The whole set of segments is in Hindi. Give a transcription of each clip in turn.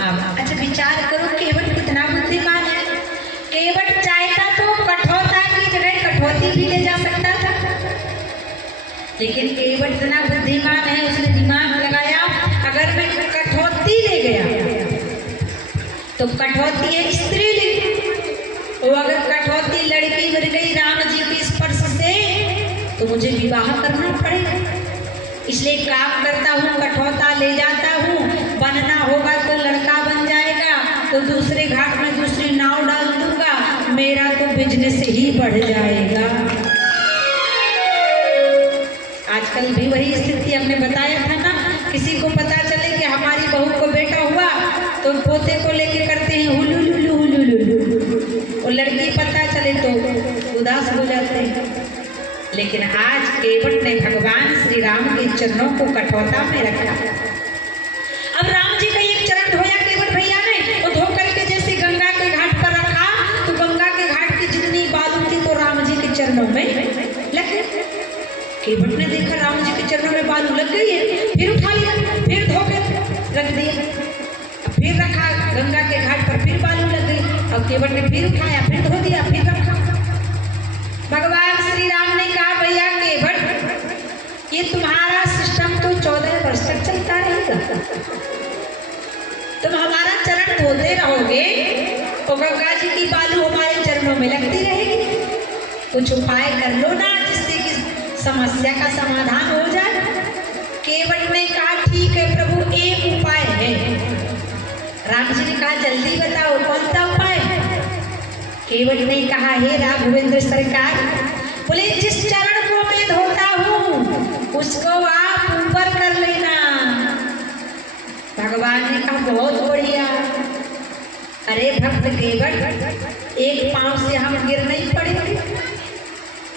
अच्छा विचार करो, केवट कितना बुद्धिमान है। केवट चाहता तो कठोरता की जगह कठौती भी ले जा सकता था, लेकिन केवट इतना बुद्धिमान है, उसने दिमाग लगाया अगर मैं कठौती ले गया तो कठौती एक स्त्रीलिंग, और अगर कठौती लड़की मिल गई राम जी के स्पर्श से तो मुझे विवाह करना पड़ेगा। इसलिए काम करता हूँ, कठौता ले जाता हूँ, बनना होगा तो लड़का बन जाएगा, तो दूसरे घाट में दूसरी नाव डाल दूंगा, मेरा तो बिजनेस ही बढ़ जाएगा। आजकल भी वही स्थिति हमने बताया था ना, किसी को पता चले कि हमारी बहू को बेटा हुआ तो पोते को लेके करते हैं हुलुलुलु हुलुलुलु, और लड़की पता चले तो उदास हो जाते हैं। लेकिन आज केवट ने भगवान श्री राम के चरणों को कठौता में रखा। अब राम जी का एक चरण धोया केवट भैया ने, तो धो करके जैसे गंगा के घाट पर रखा, तो गंगा के घाट की जितनी बालू थी तो राम जी के चरणों में लग गई। केवट ने देखा राम जी के चरणों में बालू लग गई है, फिर उठा लिया, फिर धो के रख दिया, फिर रखा गंगा के घाट पर, फिर बालू लग गई। अब केवट ने फिर उठाया, फिर धो दिया, फिर रखा। भगवान श्री राम ने कहा भैया केवट, ये तुम्हारा सिस्टम तो 14 वर्ष तक चलता रहेगा। तुम हमारा चरण धोते रहोगे तो गंगा जी की बालू हमारे चरणों में लगती रहेगी। कुछ उपाय कर लो ना, जिससे कि समस्या का समाधान हो जाए। केवट ने कहा ठीक है प्रभु, एक उपाय है। राम जी ने कहा जल्दी बताओ कौन सा उपाय है। केवट ने कहा हे राघवेंद्र सरकार, बोले जिस चरण को मैं धोता हूँ उसको आप ऊपर कर लेना। भगवान ने कहा बहुत बढ़िया। अरे भक्त केवट, एक पांव से हम गिर नहीं पड़ेंगे।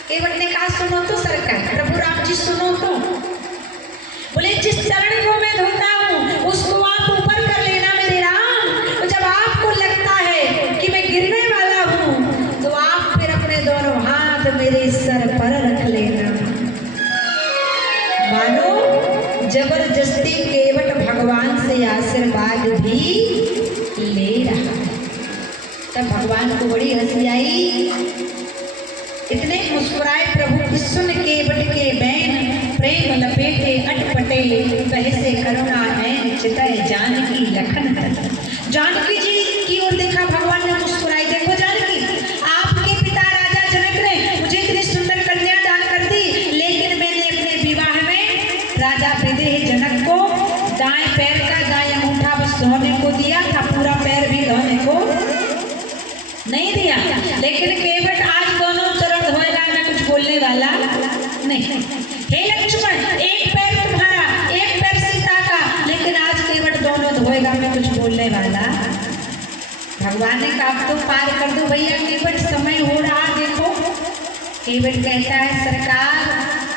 केवट ने कहा सुनो तो सरकार, प्रभु राम जी सुनो तो। बोले जिस चरण को मैं धोता हूँ उसको आप ऊपर कर लेना मेरे राम। तो जब आपको लगता है कि मैं गिरने वाला हूँ तो आप फिर अपने दोनों हाथ मेरे सर पर रख लेना। मानो जबरदस्ती केवट भगवान से आशीर्वाद भी ले रहा है। तब भगवान को बड़ी हंसी आई। इतने मुस्कुराए प्रभु की सुन केवट के बैन, प्रेम लपेटे अटपटे, बहसे करुणा नैन चितय जानकी लखन तन। जानकी जी की ओर देखा भगवान ने, मुस्कुराई। देखो जानकी, आपके पिता राजा जनक ने मुझे इतनी सुंदर कन्या दान कर दी, लेकिन मैंने अपने विवाह में राजा विदेह जनक को दाएं पैर का दाएं अंगूठा बस धोने को दिया था, पूरा पैर भी धोने को नहीं दिया। लेकिन केवट आज दोनों चरण धोएगा, मैं कुछ बोलने वाला नहीं। हे लक्ष्मण, एक पैर तुम्हारा, एक पैर सीता का, लेकिन आज केवट दोनों धोएगा, मैं कुछ बोलने वाला। भगवान ने कहा अब तो पार कर दो भैया केवट, समय हो रहा देखो। केवट कहता है सरकार,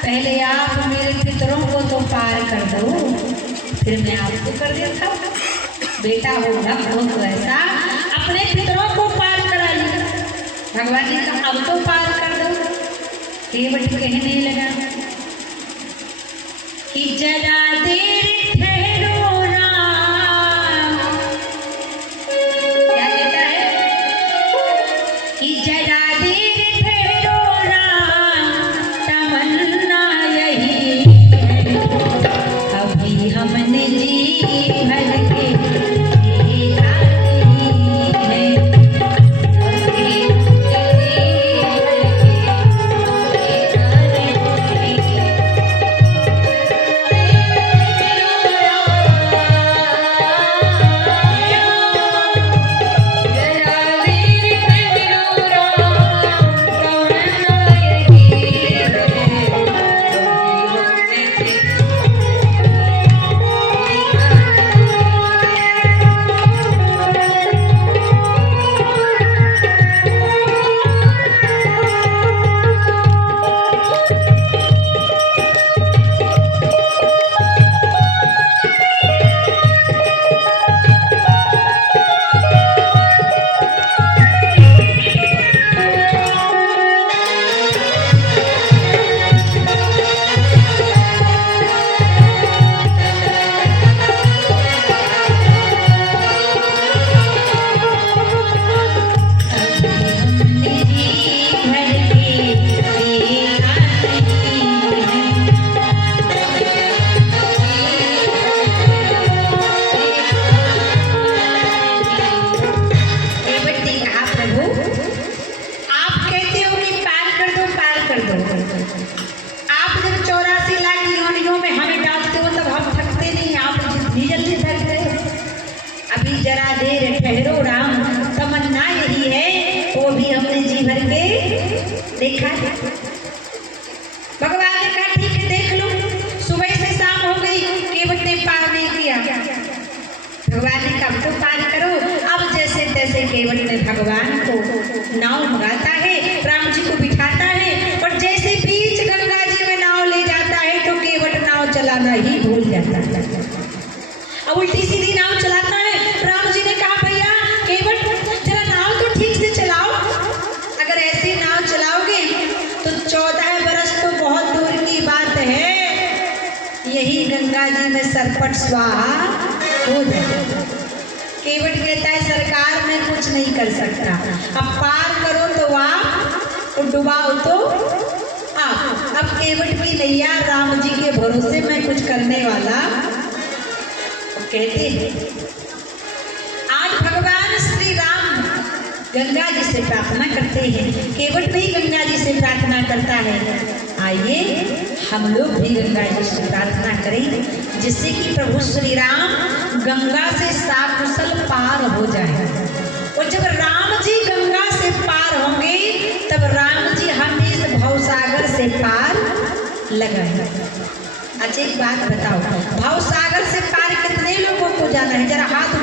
पहले आप मेरे पितरों को तो पार कर दो, फिर मैं आपको कर देता हूँ। बेटा होगा तो ऐसा अपने पितरों को पार करा लिया। भगवान ने कहा अब तो पार कर दो। केवट कहने लगा कि जरा देर ठहरो राम। क्या कहता है कि जरा देर ठहरो राम, तमन्ना यही है अभी हमने जी भर के भगवान ने कहा ठीक है देख लो, सुबह से शाम हो गई, केवट ने पार नहीं किया। भगवान ने कहा तो पार करो। अब जैसे तैसे केवट ने भगवान को नाव मंगाता है, राम जी को बिठाता है, और जैसे बीच गंगा जी में नाव ले जाता है तो केवट नाव चलाना ही भूल जाता है। अब उल्टी सीधी नाव चलाता है। राम जी ने कहा भैया केवट जरा नाव तो ठीक से चलाओ, अगर ऐसी नाव चलाओगे तो 14 बरस तो बहुत दूर की बात है, यही गंगा जी में सरपट स्वाहा हो जाए। केवट कहता है सरकार मैं कुछ नहीं कर सकता, अब पार करो तो आप, और डुबाओ तो आप। अब केवट की नैया राम जी के भरोसे मैं कुछ करने वाला। कहते हैं आज भगवान श्री राम गंगा जी से प्रार्थना करते हैं, केवट भी गंगा जी से प्रार्थना करता है। आइए हम लोग भी गंगा जी से प्रार्थना करें जिससे कि प्रभु श्री राम गंगा से सकुशल पार हो जाए। और जब राम जी गंगा से पार होंगे तब राम जी हम इस भवसागर से पार लगाएंगे। अच्छा एक बात बताओ, भवसागर से पार कितने लोगों को जाना है? जरा हाथ